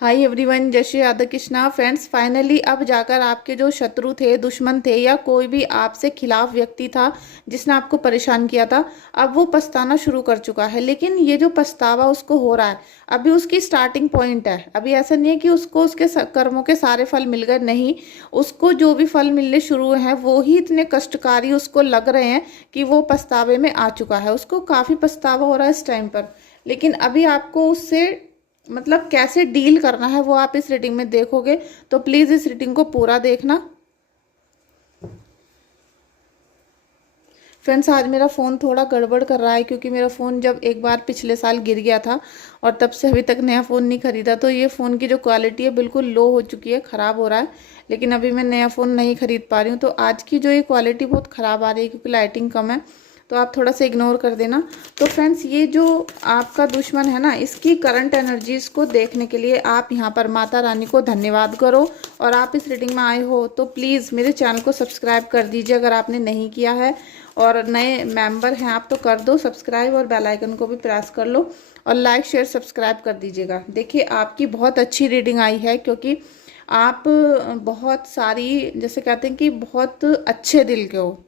Hi everyone, जय Shri Radha Krishna. Friends, finally अब जाकर आपके जो शत्रु थे, दुश्मन थे, या कोई भी आपसे खिलाफ व्यक्ति था जिसने आपको परेशान किया था, अब वो पछताना शुरू कर चुका है। लेकिन ये जो पछतावा उसको हो रहा है, अभी उसकी स्टार्टिंग पॉइंट है। अभी ऐसा नहीं है कि उसको उसके कर्मों के सारे फल मिल गए, नहीं। उसको जो भी फल मिलने शुरू हुए हैं वो ही इतने कष्टकारी उसको लग रहे हैं कि वो पछतावे में आ चुका है। उसको काफ़ी पछतावा हो रहा है इस टाइम पर। लेकिन अभी आपको उससे मतलब कैसे डील करना है वो आप इस रीडिंग में देखोगे, तो प्लीज़ इस रीडिंग को पूरा देखना। फ्रेंड्स, आज मेरा फ़ोन थोड़ा गड़बड़ कर रहा है क्योंकि मेरा फ़ोन जब एक बार पिछले साल गिर गया था और तब से अभी तक नया फ़ोन नहीं खरीदा, तो ये फ़ोन की जो क्वालिटी है बिल्कुल लो हो चुकी है, ख़राब हो रहा है। लेकिन अभी मैं नया फ़ोन नहीं खरीद पा रही हूँ, तो आज की जो ये क्वालिटी बहुत ख़राब आ रही है क्योंकि लाइटिंग कम है, तो आप थोड़ा सा इग्नोर कर देना। तो फ्रेंड्स, ये जो आपका दुश्मन है ना, इसकी करंट एनर्जीज को देखने के लिए आप यहाँ पर माता रानी को धन्यवाद करो। और आप इस रीडिंग में आए हो तो प्लीज़ मेरे चैनल को सब्सक्राइब कर दीजिए अगर आपने नहीं किया है, और नए मेंबर हैं आप तो कर दो सब्सक्राइब, और बेल आइकन को भी प्रेस कर लो, और लाइक शेयर सब्सक्राइब कर दीजिएगा। देखिए, आपकी बहुत अच्छी रीडिंग आई है क्योंकि आप बहुत सारी, जैसे कहते हैं कि बहुत अच्छे दिल के हो,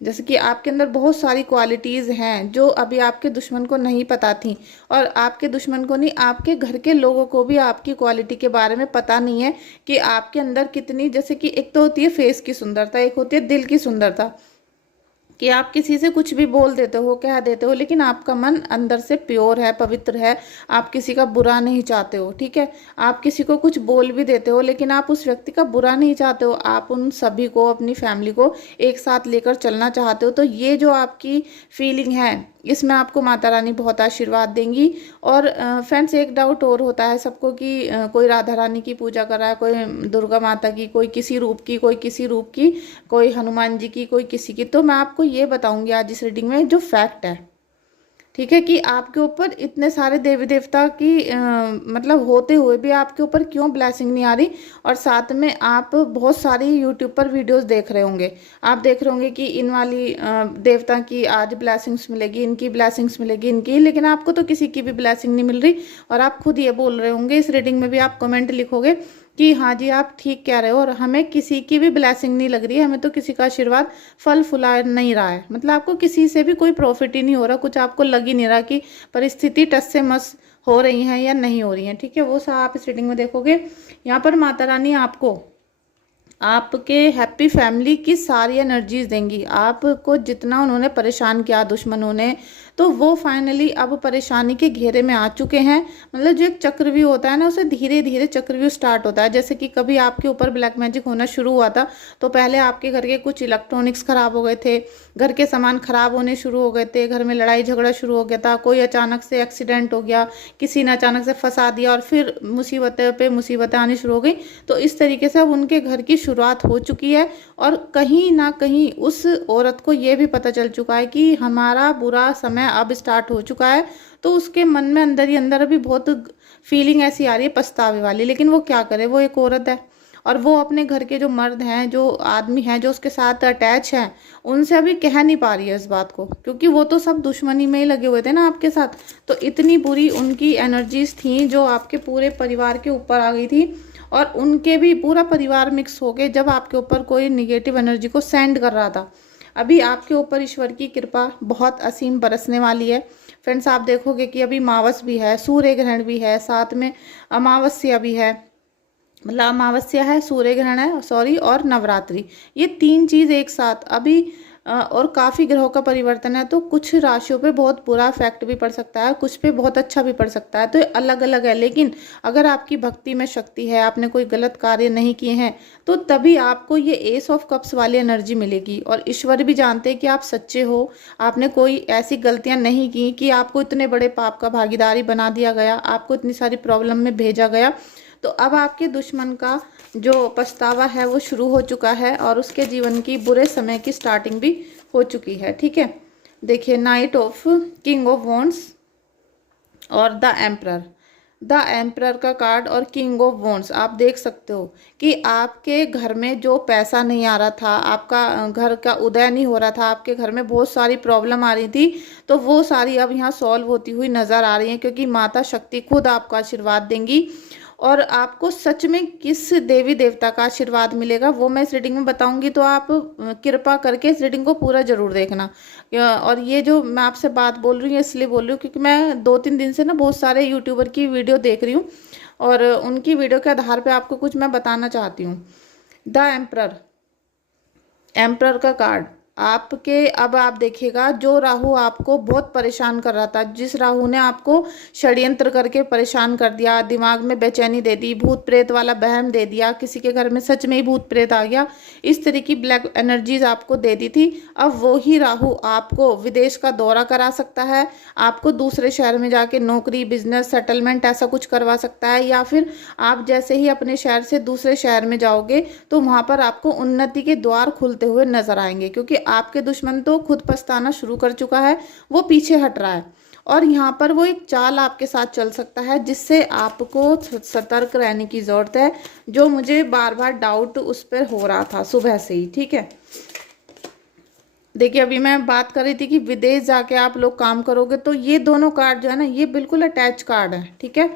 जैसे कि आपके अंदर बहुत सारी क्वालिटीज़ हैं जो अभी आपके दुश्मन को नहीं पता थी, और आपके दुश्मन को नहीं, आपके घर के लोगों को भी आपकी क्वालिटी के बारे में पता नहीं है कि आपके अंदर कितनी, जैसे कि एक तो होती है फेस की सुंदरता, एक होती है दिल की सुंदरता, कि आप किसी से कुछ भी बोल देते हो, कह देते हो, लेकिन आपका मन अंदर से प्योर है, पवित्र है। आप किसी का बुरा नहीं चाहते हो, ठीक है। आप किसी को कुछ बोल भी देते हो लेकिन आप उस व्यक्ति का बुरा नहीं चाहते हो, आप उन सभी को, अपनी फैमिली को एक साथ लेकर चलना चाहते हो। तो ये जो आपकी फीलिंग है, इसमें आपको माता रानी बहुत आशीर्वाद देंगी। और फ्रेंड्स, एक डाउट और होता है सबको कि कोई राधा रानी की पूजा कर रहा है, कोई दुर्गा माता की, कोई किसी रूप की, कोई किसी रूप की, कोई हनुमान जी की, कोई किसी की। तो मैं आपको ये बताऊंगी आज इस रीडिंग में जो फैक्ट है, ठीक है, कि आपके ऊपर इतने सारे देवी देवता की मतलब होते हुए भी आपके ऊपर क्यों ब्लेसिंग नहीं आ रही। और साथ में आप बहुत सारी यूट्यूब पर वीडियोस देख रहे होंगे, आप देख रहे होंगे कि इन वाली देवता की आज ब्लेसिंग्स मिलेगी, इनकी ब्लेसिंग्स मिलेगी, इनकी, लेकिन आपको तो किसी की भी ब्लेसिंग नहीं मिल रही। और आप खुद ये बोल रहे होंगे, इस रीडिंग में भी आप कमेंट लिखोगे कि हाँ जी आप ठीक कह रहे हो, और हमें किसी की भी ब्लेसिंग नहीं लग रही है, हमें तो किसी का आशीर्वाद फल फुला नहीं रहा है। मतलब आपको किसी से भी कोई प्रॉफिट ही नहीं हो रहा, कुछ आपको लग ही नहीं रहा कि परिस्थिति टस से मस हो रही हैं या नहीं हो रही हैं, ठीक है। वो सब आप इस रीडिंग में देखोगे। यहाँ पर माता रानी आपको आपके हैप्पी फैमिली की सारी एनर्जीज देंगी। आपको जितना उन्होंने परेशान किया दुश्मनों ने, तो वो फाइनली अब परेशानी के घेरे में आ चुके हैं। मतलब जो एक चक्रव्यूह होता है ना, उसे धीरे धीरे चक्रव्यूह स्टार्ट होता है। जैसे कि कभी आपके ऊपर ब्लैक मैजिक होना शुरू हुआ था, तो पहले आपके घर के कुछ इलेक्ट्रॉनिक्स खराब हो गए थे, घर के सामान खराब होने शुरू हो गए थे, घर में लड़ाई झगड़ा शुरू हो गया था, कोई अचानक से एक्सीडेंट हो गया, किसी ने अचानक से फंसा दिया, और फिर मुसीबतें पे मुसीबतें आनी शुरू हो गई। तो इस तरीके से अब उनके घर की शुरुआत हो चुकी है, और कहीं ना कहीं उस औरत को ये भी पता चल चुका है कि हमारा बुरा समय अब स्टार्ट हो चुका है। तो उसके मन में अंदर ही अंदर अभी बहुत फीलिंग ऐसी आ रही है पछतावे वाली, लेकिन वो क्या करे, वो एक औरत है, और वो अपने घर के जो मर्द हैं, जो आदमी हैं, जो उसके साथ अटैच हैं, उनसे अभी कह नहीं पा रही है इस बात को, क्योंकि वो तो सब दुश्मनी में ही लगे हुए थे ना आपके साथ। तो इतनी बुरी उनकी एनर्जीज थी जो आपके पूरे परिवार के ऊपर आ गई थी, और उनके भी पूरा परिवार मिक्स हो गए जब आपके ऊपर कोई निगेटिव एनर्जी को सेंड कर रहा था। अभी आपके ऊपर ईश्वर की कृपा बहुत असीम बरसने वाली है। फ्रेंड्स, आप देखोगे कि अभी मावस भी है, सूर्य ग्रहण भी है, साथ में अमावस्या भी है। मतलब अमावस्या है, सूर्य ग्रहण है, सॉरी, और नवरात्रि, ये तीन चीज़ एक साथ अभी और काफ़ी ग्रहों का परिवर्तन है। तो कुछ राशियों पे बहुत बुरा इफेक्ट भी पड़ सकता है, कुछ पे बहुत अच्छा भी पड़ सकता है, तो ये अलग अलग है। लेकिन अगर आपकी भक्ति में शक्ति है, आपने कोई गलत कार्य नहीं किए हैं, तो तभी आपको ये एस ऑफ कप्स वाली एनर्जी मिलेगी। और ईश्वर भी जानते हैं कि आप सच्चे हो, आपने कोई ऐसी गलतियां नहीं की कि आपको इतने बड़े पाप का भागीदारी बना दिया गया, आपको इतनी सारी प्रॉब्लम में भेजा गया। तो अब आपके दुश्मन का जो पछतावा है वो शुरू हो चुका है, और उसके जीवन की बुरे समय की स्टार्टिंग भी हो चुकी है, ठीक है। देखिए, night of king of wands और द एम्परर का कार्ड और किंग ऑफ वॉन्ड्स, आप देख सकते हो कि आपके घर में जो पैसा नहीं आ रहा था, आपका घर का उदय नहीं हो रहा था, आपके घर में बहुत सारी प्रॉब्लम आ रही थी, तो वो सारी अब यहाँ सॉल्व होती हुई नजर आ रही है, क्योंकि माता शक्ति खुद आपको आशीर्वाद देंगी। और आपको सच में किस देवी देवता का आशीर्वाद मिलेगा वो मैं इस रीडिंग में बताऊंगी, तो आप कृपा करके इस रीडिंग को पूरा जरूर देखना। और ये जो मैं आपसे बात बोल रही हूँ इसलिए बोल रही हूँ क्योंकि मैं 2-3 दिन से ना बहुत सारे यूट्यूबर की वीडियो देख रही हूँ और उनकी वीडियो के आधार पे आपको कुछ मैं बताना चाहती हूँ। द एम्परर, एम्परर का कार्ड आपके, अब आप देखिएगा जो राहु आपको बहुत परेशान कर रहा था, जिस राहु ने आपको षड्यंत्र करके परेशान कर दिया, दिमाग में बेचैनी दे दी, भूत प्रेत वाला बहम दे दिया, किसी के घर में सच में ही भूत प्रेत आ गया, इस तरह की ब्लैक एनर्जीज आपको दे दी थी। अब वो ही राहु आपको विदेश का दौरा करा सकता है, आपको दूसरे शहर में जाके नौकरी, बिजनेस, सेटलमेंट ऐसा कुछ करवा सकता है, या फिर आप जैसे ही अपने शहर से दूसरे शहर में जाओगे तो वहां पर आपको उन्नति के द्वार खुलते हुए नजर आएंगे, क्योंकि आपके दुश्मन तो खुद पछताना शुरू कर चुका है, वो पीछे हट रहा है और यहाँ पर वो एक चाल आपके साथ चल सकता है जिससे आपको सतर्क रहने की जरूरत है, जो मुझे बार बार डाउट उस पर हो रहा था सुबह से ही। ठीक है, देखिए अभी मैं बात कर रही थी कि विदेश जाके आप लोग काम करोगे, तो ये दोनों कार्ड जो है ना ये बिल्कुल अटैच कार्ड है। ठीक है,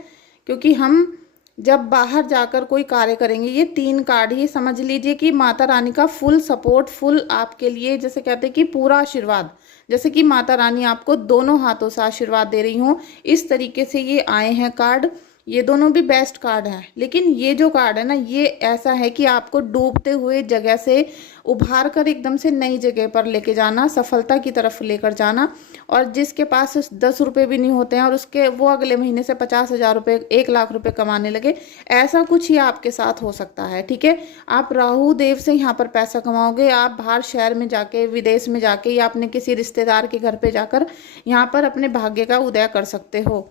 क्योंकि हम जब बाहर जाकर कोई कार्य करेंगे, ये 3 कार्ड ही समझ लीजिए कि माता रानी का फुल सपोर्ट, फुल आपके लिए, जैसे कहते हैं कि पूरा आशीर्वाद, जैसे कि माता रानी आपको दोनों हाथों से आशीर्वाद दे रही हूँ, इस तरीके से ये आए हैं कार्ड। ये दोनों भी बेस्ट कार्ड हैं, लेकिन ये जो कार्ड है ना ये ऐसा है कि आपको डूबते हुए जगह से उभार कर एकदम से नई जगह पर लेके जाना, सफलता की तरफ लेकर जाना। और जिसके पास 10 रुपये भी नहीं होते हैं और उसके वो अगले महीने से 50,000 रुपये, 1 लाख रुपये कमाने लगे, ऐसा कुछ ही आपके साथ हो सकता है। ठीक है, आप राहु देव से यहाँ पर पैसा कमाओगे, आप बाहर शहर में जाके, विदेश में जाके या अपने किसी रिश्तेदार के घर पे जाकर यहाँ पर अपने भाग्य का उदय कर सकते हो।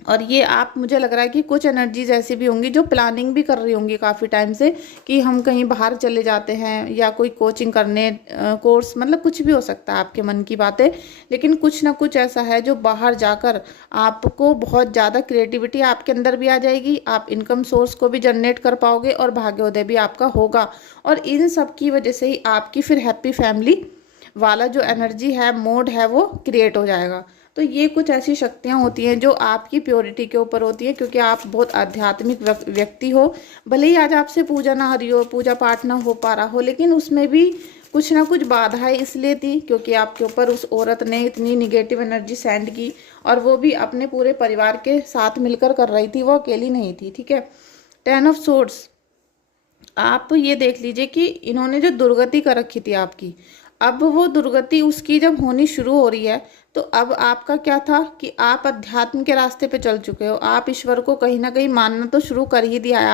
और ये आप, मुझे लग रहा है कि कुछ एनर्जीज ऐसी भी होंगी जो प्लानिंग भी कर रही होंगी काफ़ी टाइम से कि हम कहीं बाहर चले जाते हैं या कोई कोचिंग करने, कोर्स, मतलब कुछ भी हो सकता है आपके मन की बातें, लेकिन कुछ ना कुछ ऐसा है जो बाहर जाकर आपको बहुत ज़्यादा क्रिएटिविटी आपके अंदर भी आ जाएगी, आप इनकम सोर्स को भी जनरेट कर पाओगे और भाग्योदय भी आपका होगा। और इन सब की वजह से ही आपकी फिर हैप्पी फैमिली वाला जो एनर्जी है, मोड है, वो क्रिएट हो जाएगा। तो ये कुछ ऐसी शक्तियाँ होती हैं जो आपकी प्योरिटी के ऊपर होती है, क्योंकि आप बहुत आध्यात्मिक व्यक्ति हो। भले ही आज आपसे पूजा ना हो रही हो, पूजा पाठ ना हो पा रहा हो, लेकिन उसमें भी कुछ ना कुछ बाधाएं इसलिए थी क्योंकि आपके ऊपर उस औरत ने इतनी निगेटिव एनर्जी सेंड की, और वो भी अपने पूरे परिवार के साथ मिलकर कर रही थी, वो अकेली नहीं थी। ठीक है, 10 ऑफ सोर्ड्स, आप ये देख लीजिए कि इन्होंने जो दुर्गति कर रखी थी आपकी, अब वो दुर्गति उसकी जब होनी शुरू हो रही है, तो अब आपका क्या था कि आप अध्यात्म के रास्ते पे चल चुके हो, आप ईश्वर को कहीं ना कहीं मानना तो शुरू कर ही दिया है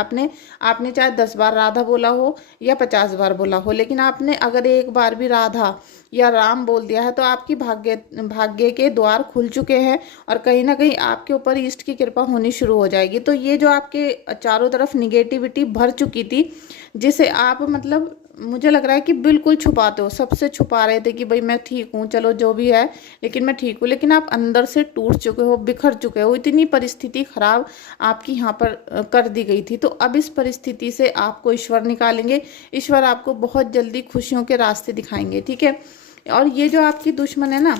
आपने चाहे 10 बार राधा बोला हो या 50 बार बोला हो, लेकिन आपने अगर एक बार भी राधा या राम बोल दिया है तो आपकी भाग्य के द्वार खुल चुके हैं और कहीं ना कहीं आपके ऊपर ईष्ट की कृपा होनी शुरू हो जाएगी। तो ये जो आपके चारों तरफ निगेटिविटी भर चुकी थी, जिसे आप, मतलब मुझे लग रहा है कि बिल्कुल छुपाते हो, सबसे छुपा रहे थे कि भाई मैं ठीक हूँ, चलो जो भी है, लेकिन मैं ठीक हूँ, लेकिन आप अंदर से टूट चुके हो, बिखर चुके हो, इतनी परिस्थिति खराब आपकी यहाँ पर कर दी गई थी। तो अब इस परिस्थिति से आपको ईश्वर निकालेंगे, ईश्वर आपको बहुत जल्दी खुशियों के रास्ते दिखाएंगे। ठीक है, और ये जो आपकी दुश्मन है ना,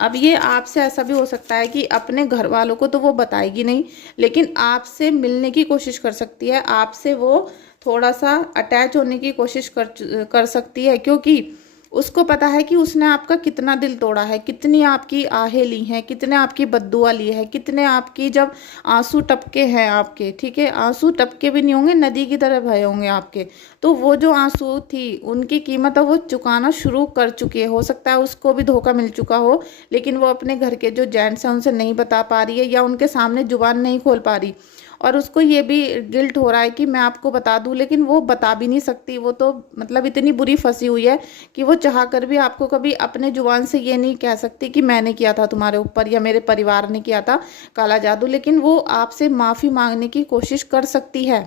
अब ये आपसे ऐसा भी हो सकता है कि अपने घर वालों को तो वो बताएगी नहीं, लेकिन आपसे मिलने की कोशिश कर सकती है, आपसे वो थोड़ा सा अटैच होने की कोशिश कर सकती है, क्योंकि उसको पता है कि उसने आपका कितना दिल तोड़ा है, कितनी आपकी आहें ली हैं, कितने आपकी बद्दुआ ली है, कितने आपकी जब आंसू टपके हैं आपके, ठीक है, आंसू टपके भी नहीं होंगे, नदी की तरह बहे होंगे आपके, तो वो जो आंसू थी उनकी कीमत अब वो चुकाना शुरू कर चुकी है। हो सकता है उसको भी धोखा मिल चुका हो, लेकिन वो अपने घर के जो जेंट्स हैं उनसे नहीं बता पा रही है या उनके सामने जुबान नहीं खोल पा रही, और उसको ये भी गिल्ट हो रहा है कि मैं आपको बता दूं, लेकिन वो बता भी नहीं सकती, वो तो मतलब इतनी बुरी फंसी हुई है कि वो चाह कर भी आपको कभी अपने जुबान से ये नहीं कह सकती कि मैंने किया था तुम्हारे ऊपर या मेरे परिवार ने किया था काला जादू, लेकिन वो आपसे माफ़ी मांगने की कोशिश कर सकती है।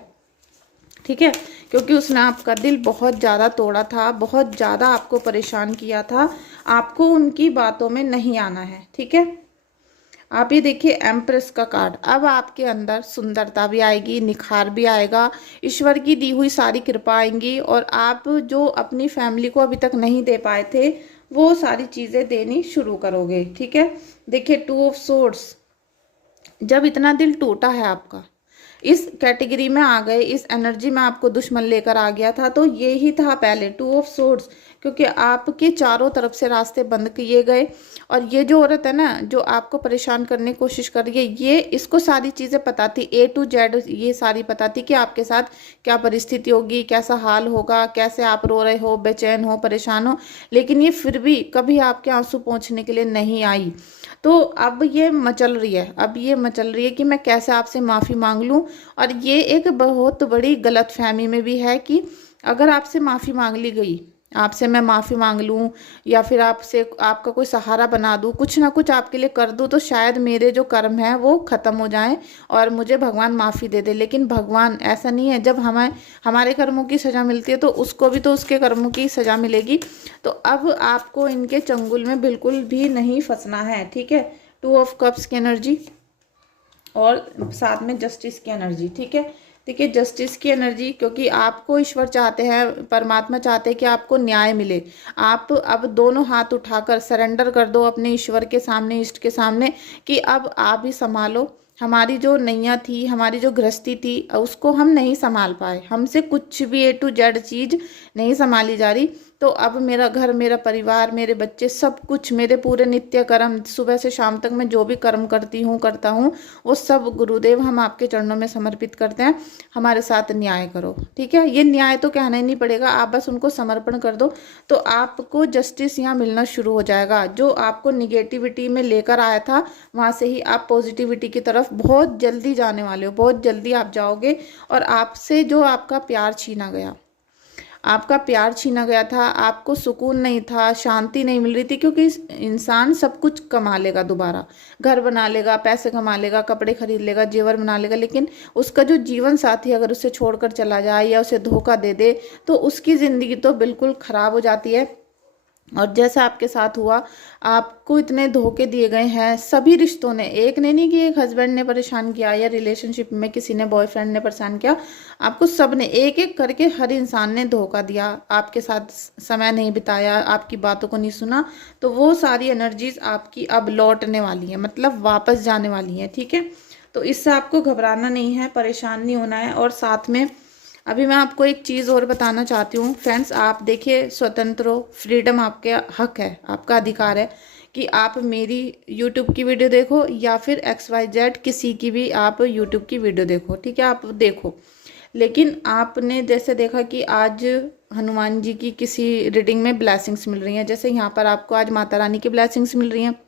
ठीक है, क्योंकि उसने आपका दिल बहुत ज़्यादा तोड़ा था, बहुत ज़्यादा आपको परेशान किया था, आपको उनकी बातों में नहीं आना है। ठीक है, आप ये देखिए एम्प्रेस का कार्ड, अब आपके अंदर सुंदरता भी आएगी, निखार भी आएगा, ईश्वर की दी हुई सारी कृपा आएंगी, और आप जो अपनी फैमिली को अभी तक नहीं दे पाए थे वो सारी चीज़ें देनी शुरू करोगे। ठीक है, देखिए 2 ऑफ सोर्ड्स, जब इतना दिल टूटा है आपका, इस कैटेगरी में आ गए, इस एनर्जी में आपको दुश्मन लेकर आ गया था, तो ये ही था पहले 2 ऑफ सोर्ड्स, क्योंकि आपके चारों तरफ से रास्ते बंद किए गए। और ये जो औरत है ना, जो आपको परेशान करने की कोशिश कर रही है, ये इसको सारी चीज़ें पता थी, A to Z ये सारी पता थी कि आपके साथ क्या परिस्थिति होगी, कैसा हाल होगा, कैसे आप रो रहे हो, बेचैन हो, परेशान हो, लेकिन ये फिर भी कभी आपके आंसू पोंछने के लिए नहीं आई। तो अब ये मचल रही है, अब ये मचल रही है कि मैं कैसे आपसे माफ़ी मांग लूँ। और ये एक बहुत बड़ी गलतफहमी में भी है कि अगर आपसे माफ़ी मांग ली गई, आपसे मैं माफ़ी मांग लूँ या फिर आपसे आपका कोई सहारा बना दूँ, कुछ ना कुछ आपके लिए कर दूँ, तो शायद मेरे जो कर्म हैं वो ख़त्म हो जाएं और मुझे भगवान माफ़ी दे दे। लेकिन भगवान ऐसा नहीं है, जब हमें हमारे कर्मों की सज़ा मिलती है तो उसको भी तो उसके कर्मों की सज़ा मिलेगी। तो अब आपको इनके चंगुल में बिल्कुल भी नहीं फंसना है, ठीक है। 2 ऑफ कप्स की एनर्जी और साथ में जस्टिस की एनर्जी, ठीक है। देखिए जस्टिस की एनर्जी, क्योंकि आपको ईश्वर चाहते हैं, परमात्मा चाहते हैं कि आपको न्याय मिले। आप अब दोनों हाथ उठाकर सरेंडर कर दो अपने ईश्वर के सामने, इष्ट के सामने, कि अब आप ही संभालो। हमारी जो नैया थी, हमारी जो गृहस्थी थी, उसको हम नहीं संभाल पाए, हमसे कुछ भी A to Z चीज़ नहीं संभाली जा रही। तो अब मेरा घर, मेरा परिवार, मेरे बच्चे, सब कुछ, मेरे पूरे नित्य कर्म, सुबह से शाम तक मैं जो भी कर्म करती हूँ, करता हूँ, वो सब गुरुदेव हम आपके चरणों में समर्पित करते हैं। हमारे साथ न्याय करो, ठीक है। ये न्याय तो कहना ही नहीं पड़ेगा, आप बस उनको समर्पण कर दो, तो आपको जस्टिस यहाँ मिलना शुरू हो जाएगा। जो आपको निगेटिविटी में लेकर आया था, वहाँ से ही आप पॉजिटिविटी की तरफ बहुत जल्दी जाने वाले हो, बहुत जल्दी आप जाओगे। और आपसे जो आपका प्यार छीना गया, आपका प्यार छीना गया था, आपको सुकून नहीं था, शांति नहीं मिल रही थी, क्योंकि इंसान सब कुछ कमा लेगा, दोबारा घर बना लेगा, पैसे कमा लेगा, कपड़े खरीद लेगा, जेवर बना लेगा, लेकिन उसका जो जीवन साथी अगर उसे छोड़कर चला जाए या उसे धोखा दे दे, तो उसकी ज़िंदगी तो बिल्कुल ख़राब हो जाती है। और जैसा आपके साथ हुआ, आपको इतने धोखे दिए गए हैं सभी रिश्तों ने, एक ने नहीं कि एक हस्बैंड ने परेशान किया या रिलेशनशिप में किसी ने, बॉयफ्रेंड ने परेशान किया, आपको सब ने एक एक करके, हर इंसान ने धोखा दिया, आपके साथ समय नहीं बिताया, आपकी बातों को नहीं सुना। तो वो सारी एनर्जीज आपकी अब लौटने वाली है, मतलब वापस जाने वाली है, ठीक है। तो इससे आपको घबराना नहीं है, परेशान नहीं होना है। और साथ में अभी मैं आपको एक चीज़ और बताना चाहती हूँ फ्रेंड्स, आप देखिए स्वतंत्र हो, फ्रीडम आपके हक है, आपका अधिकार है कि आप मेरी यूट्यूब की वीडियो देखो या फिर XYZ किसी की भी आप यूट्यूब की वीडियो देखो, ठीक है, आप देखो। लेकिन आपने जैसे देखा कि आज हनुमान जी की किसी रीडिंग में ब्लेसिंग्स मिल रही हैं, जैसे यहाँ पर आपको आज माता रानी की ब्लेसिंग्स मिल रही हैं,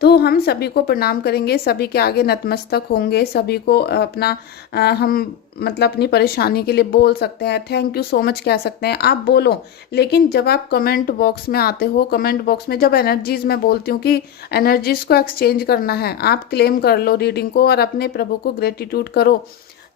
तो हम सभी को प्रणाम करेंगे, सभी के आगे नतमस्तक होंगे, सभी को अपना हम मतलब अपनी परेशानी के लिए बोल सकते हैं, थैंक यू सो मच कह सकते हैं, आप बोलो। लेकिन जब आप कमेंट बॉक्स में आते हो, कमेंट बॉक्स में जब एनर्जीज मैं बोलती हूँ कि एनर्जीज को एक्सचेंज करना है, आप क्लेम कर लो रीडिंग को और अपने प्रभु को ग्रेटिट्यूड करो,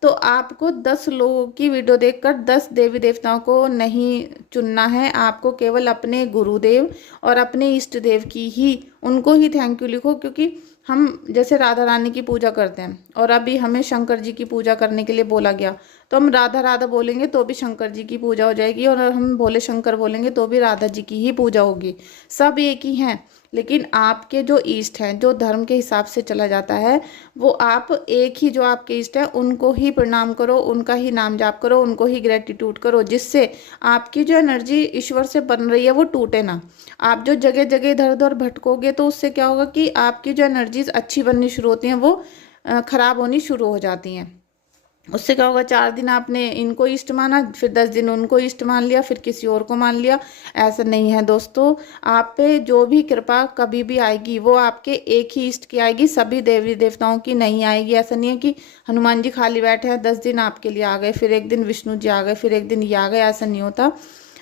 तो आपको 10 लोगों की वीडियो देखकर 10 देवी देवताओं को नहीं चुनना है, आपको केवल अपने गुरुदेव और अपने इष्ट देव की ही, उनको ही थैंक यू लिखो। क्योंकि हम जैसे राधा रानी की पूजा करते हैं और अभी हमें शंकर जी की पूजा करने के लिए बोला गया, तो हम राधा राधा बोलेंगे तो भी शंकर जी की पूजा हो जाएगी, और हम भोले शंकर बोलेंगे तो भी राधा जी की ही पूजा होगी, सब एक ही हैं। लेकिन आपके जो ईष्ट हैं, जो धर्म के हिसाब से चला जाता है, वो आप एक ही, जो आपके ईष्ट हैं उनको ही प्रणाम करो, उनका ही नाम जाप करो, उनको ही ग्रेटिट्यूड करो, जिससे आपकी जो एनर्जी ईश्वर से बन रही है वो टूटे ना। आप जो जगह जगह इधर उधर भटकोगे तो उससे क्या होगा कि आपकी जो एनर्जीज अच्छी बननी शुरू होती हैं वो खराब होनी शुरू हो जाती हैं। उससे क्या होगा, 4 दिन आपने इनको इष्ट माना, फिर 10 दिन उनको इष्ट मान लिया, फिर किसी और को मान लिया। ऐसा नहीं है दोस्तों, आप पे जो भी कृपा कभी भी आएगी वो आपके एक ही इष्ट की आएगी, सभी देवी देवताओं की नहीं आएगी। ऐसा नहीं है कि हनुमान जी खाली बैठे हैं, 10 दिन आपके लिए आ गए, फिर एक दिन विष्णु जी आ गए, फिर एक दिन ये आ गए, ऐसा नहीं होता।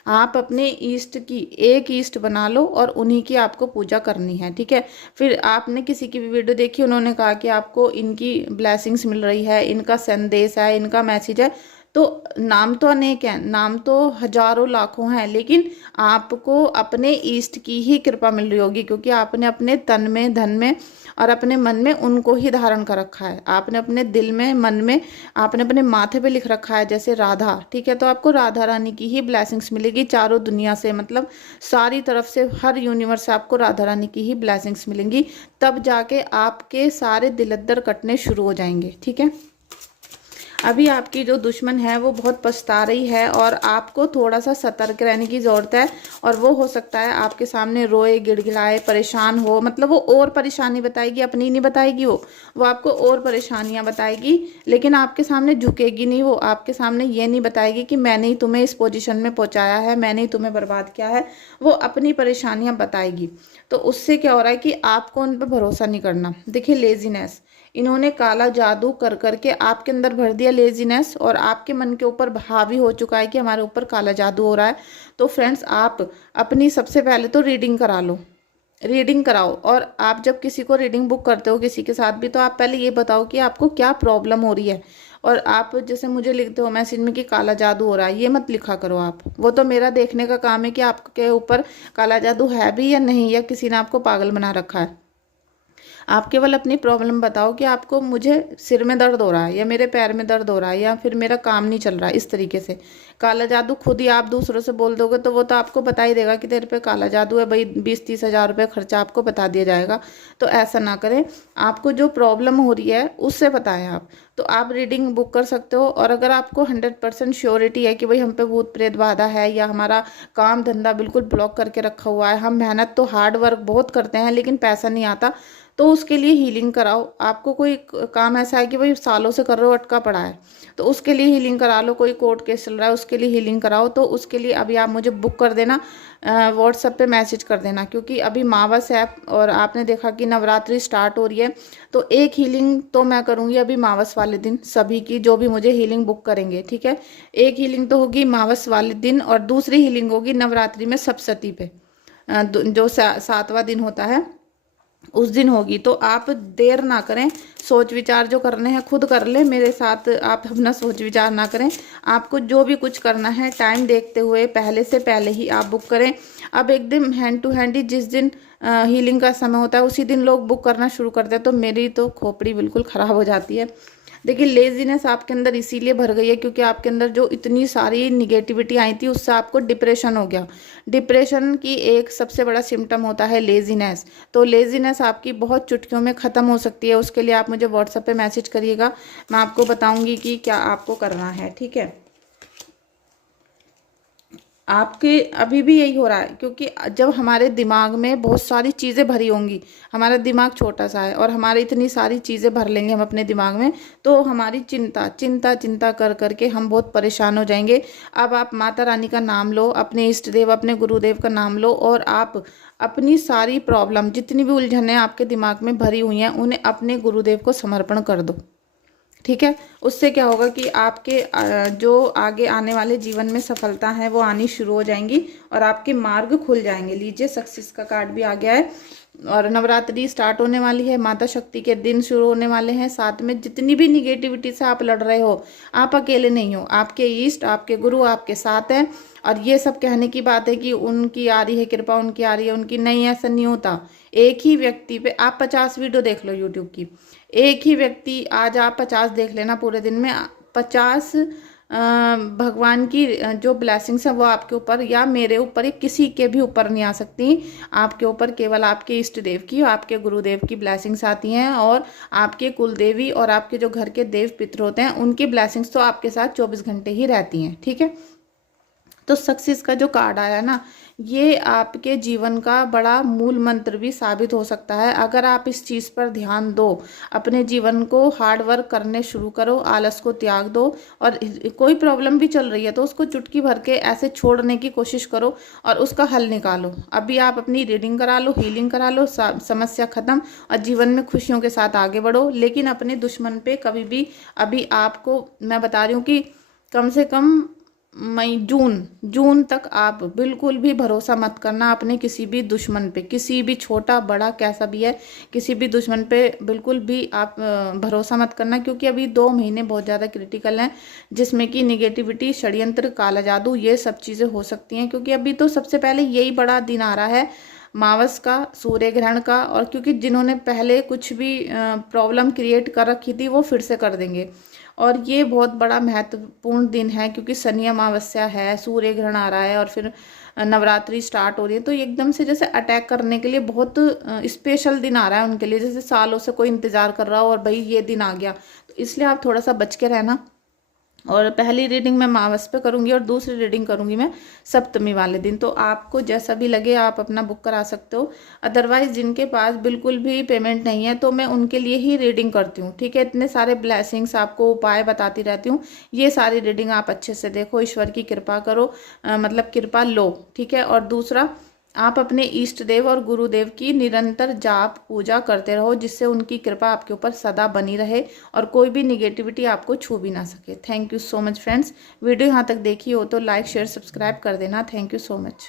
आप अपने ईष्ट की एक ईष्ट बना लो और उन्हीं की आपको पूजा करनी है, ठीक है। फिर आपने किसी की भी वीडियो देखी, उन्होंने कहा कि आपको इनकी ब्लेसिंग्स मिल रही है, इनका संदेश है, इनका मैसेज है, तो नाम तो अनेक हैं, नाम तो हजारों लाखों हैं, लेकिन आपको अपने ईष्ट की ही कृपा मिल रही होगी, क्योंकि आपने अपने तन में, धन में और अपने मन में उनको ही धारण कर रखा है। आपने अपने दिल में, मन में, आपने अपने माथे पे लिख रखा है जैसे राधा, ठीक है। तो आपको राधा रानी की ही ब्लेसिंग्स मिलेगी चारों दुनिया से, मतलब सारी तरफ से, हर यूनिवर्स से आपको राधा रानी की ही ब्लेसिंग्स मिलेंगी, तब जाके आपके सारे दिलद्दर कटने शुरू हो जाएंगे, ठीक है। अभी आपकी जो दुश्मन है वो बहुत पछता रही है और आपको थोड़ा सा सतर्क रहने की ज़रूरत है। और वो हो सकता है आपके सामने रोए, गिड़गिड़ाए, परेशान हो, मतलब वो और परेशानी बताएगी, अपनी नहीं बताएगी, वो आपको और परेशानियां बताएगी, लेकिन आपके सामने झुकेगी नहीं। वो आपके सामने ये नहीं बताएगी कि मैंने ही तुम्हें इस पोजीशन में पहुंचाया है, मैंने ही तुम्हें बर्बाद किया है। वो अपनी परेशानियां बताएगी। तो उससे क्या हो रहा है कि आपको उन पर भरोसा नहीं करना। देखिए लेजीनेस, इन्होंने काला जादू कर करके आपके अंदर भर दिया लेजीनेस, और आपके मन के ऊपर हावी हो चुका है कि हमारे ऊपर काला जादू हो रहा है। तो फ्रेंड्स, आप अपनी सबसे पहले तो रीडिंग करा लो, रीडिंग कराओ। और आप जब किसी को रीडिंग बुक करते हो किसी के साथ भी, तो आप पहले ये बताओ कि आपको क्या प्रॉब्लम हो रही है। और आप जैसे मुझे लिखते हो मैसेज में कि काला जादू हो रहा है, ये मत लिखा करो आप। वो तो मेरा देखने का काम है कि आपके ऊपर काला जादू है भी या नहीं, या किसी ने आपको पागल बना रखा है। आप केवल अपनी प्रॉब्लम बताओ कि आपको, मुझे सिर में दर्द हो रहा है, या मेरे पैर में दर्द हो रहा है, या फिर मेरा काम नहीं चल रहा है, इस तरीके से। काला जादू खुद ही आप दूसरों से बोल दोगे तो वो तो आपको बता ही देगा कि तेरे पे काला जादू है भाई, 20-30 हज़ार रुपये खर्चा आपको बता दिया जाएगा। तो ऐसा ना करें, आपको जो प्रॉब्लम हो रही है उससे बताएं आप। तो आप रीडिंग बुक कर सकते हो। और अगर आपको 100% श्योरिटी है कि भाई हम पे भूत प्रेत बाधा है, या हमारा काम धंधा बिल्कुल ब्लॉक करके रखा हुआ है, हम मेहनत तो हार्ड वर्क बहुत करते हैं लेकिन पैसा नहीं आता, तो उसके लिए हीलिंग कराओ। आपको कोई काम ऐसा है कि भाई सालों से कर रहे हो, अटका पड़ा है, तो उसके लिए हीलिंग करा लो। कोई कोर्ट केस चल रहा है, उसके लिए हीलिंग कराओ। तो उसके लिए अभी आप मुझे बुक कर देना, व्हाट्सएप पे मैसेज कर देना, क्योंकि अभी मावस है और आपने देखा कि नवरात्रि स्टार्ट हो रही है। तो एक हीलिंग तो मैं करूँगी अभी मावस वाले दिन सभी की, जो भी मुझे हीलिंग बुक करेंगे, ठीक है। एक हीलिंग तो होगी मावस वाले दिन, और दूसरी हीलिंग होगी नवरात्रि में सप्तशती पे, जो 7वां दिन होता है उस दिन होगी। तो आप देर ना करें, सोच विचार जो करने हैं खुद कर लें, मेरे साथ आप अपना सोच विचार ना करें। आपको जो भी कुछ करना है टाइम देखते हुए पहले से पहले ही आप बुक करें। अब एकदम हैंड टू हैंड ही जिस दिन हीलिंग का समय होता है उसी दिन लोग बुक करना शुरू करते हैं, तो मेरी तो खोपड़ी बिल्कुल ख़राब हो जाती है। देखिए लेजीनेस आपके अंदर इसीलिए भर गई है क्योंकि आपके अंदर जो इतनी सारी निगेटिविटी आई थी उससे आपको डिप्रेशन हो गया। डिप्रेशन की एक सबसे बड़ा सिम्टम होता है लेजीनेस। तो लेजीनेस आपकी बहुत चुटकियों में ख़त्म हो सकती है। उसके लिए आप मुझे व्हाट्सएप पे मैसेज करिएगा, मैं आपको बताऊंगी कि क्या आपको करना है, ठीक है। आपके अभी भी यही हो रहा है क्योंकि जब हमारे दिमाग में बहुत सारी चीज़ें भरी होंगी, हमारा दिमाग छोटा सा है और हमारी इतनी सारी चीज़ें भर लेंगे हम अपने दिमाग में, तो हमारी चिंता चिंता चिंता कर करके हम बहुत परेशान हो जाएंगे। अब आप माता रानी का नाम लो, अपने इष्ट देव, अपने गुरुदेव का नाम लो, और आप अपनी सारी प्रॉब्लम, जितनी भी उलझनें आपके दिमाग में भरी हुई हैं, उन्हें अपने गुरुदेव को समर्पण कर दो, ठीक है। उससे क्या होगा कि आपके जो आगे आने वाले जीवन में सफलता है वो आनी शुरू हो जाएंगी और आपके मार्ग खुल जाएंगे। लीजिए सक्सेस का कार्ड भी आ गया है। और नवरात्रि स्टार्ट होने वाली है, माता शक्ति के दिन शुरू होने वाले हैं। साथ में जितनी भी निगेटिविटी से आप लड़ रहे हो, आप अकेले नहीं हो, आपके ईष्ट, आपके गुरु आपके साथ हैं। और ये सब कहने की बात है कि उनकी आ रही है कृपा, उनकी आ रही है, उनकी नहीं, ऐसा नहीं होता। एक ही व्यक्ति पे आप 50 वीडियो देख लो यूट्यूब की, एक ही व्यक्ति, आज आप 50 देख लेना पूरे दिन में, 50 भगवान की जो ब्लेसिंग्स है वो आपके ऊपर या मेरे ऊपर या किसी के भी ऊपर नहीं आ सकती। आपके ऊपर केवल आपके इष्ट देव की, आपके गुरुदेव की ब्लेसिंग्स आती हैं, और आपके कुल देवी और आपके जो घर के देव पितर होते हैं उनकी ब्लेसिंग्स तो आपके साथ 24 घंटे ही रहती हैं, ठीक है। तो सक्सेस का जो कार्ड आया ना, ये आपके जीवन का बड़ा मूल मंत्र भी साबित हो सकता है अगर आप इस चीज़ पर ध्यान दो। अपने जीवन को हार्ड वर्क करने शुरू करो, आलस को त्याग दो, और कोई प्रॉब्लम भी चल रही है तो उसको चुटकी भर के ऐसे छोड़ने की कोशिश करो और उसका हल निकालो। अभी आप अपनी रीडिंग करा लो, हीलिंग करा लो, समस्या ख़त्म, और जीवन में खुशियों के साथ आगे बढ़ो। लेकिन अपने दुश्मन पे कभी भी, अभी आपको मैं बता रही हूँ कि कम से कम मई जून तक आप बिल्कुल भी भरोसा मत करना अपने किसी भी दुश्मन पे, किसी भी छोटा बड़ा कैसा भी है, किसी भी दुश्मन पे बिल्कुल भी आप भरोसा मत करना। क्योंकि अभी 2 महीने बहुत ज़्यादा क्रिटिकल हैं, जिसमें कि निगेटिविटी, षड्यंत्र, काला जादू, ये सब चीज़ें हो सकती हैं। क्योंकि अभी तो सबसे पहले यही बड़ा दिन आ रहा है मावस का, सूर्य ग्रहण का, और क्योंकि जिन्होंने पहले कुछ भी प्रॉब्लम क्रिएट कर रखी थी वो फिर से कर देंगे। और ये बहुत बड़ा महत्वपूर्ण दिन है क्योंकि शनि अमावस्या है, सूर्य ग्रहण आ रहा है, और फिर नवरात्रि स्टार्ट हो रही है। तो एकदम से जैसे अटैक करने के लिए बहुत स्पेशल दिन आ रहा है उनके लिए, जैसे सालों से कोई इंतज़ार कर रहा हो और भाई ये दिन आ गया। तो इसलिए आप थोड़ा सा बच के रहना। और पहली रीडिंग मैं अमावस पे करूँगी और दूसरी रीडिंग करूँगी मैं सप्तमी वाले दिन। तो आपको जैसा भी लगे आप अपना बुक करा सकते हो। अदरवाइज़ जिनके पास बिल्कुल भी पेमेंट नहीं है तो मैं उनके लिए ही रीडिंग करती हूँ, ठीक है। इतने सारे ब्लेसिंग्स आपको उपाय बताती रहती हूँ, ये सारी रीडिंग आप अच्छे से देखो, ईश्वर की कृपा करो, मतलब कृपा लो, ठीक है। और दूसरा, आप अपने इष्ट देव और गुरुदेव की निरंतर जाप पूजा करते रहो, जिससे उनकी कृपा आपके ऊपर सदा बनी रहे और कोई भी निगेटिविटी आपको छू भी ना सके। Thank you so much friends. Video यहाँ तक देखी हो तो लाइक शेयर सब्सक्राइब कर देना। Thank you so much.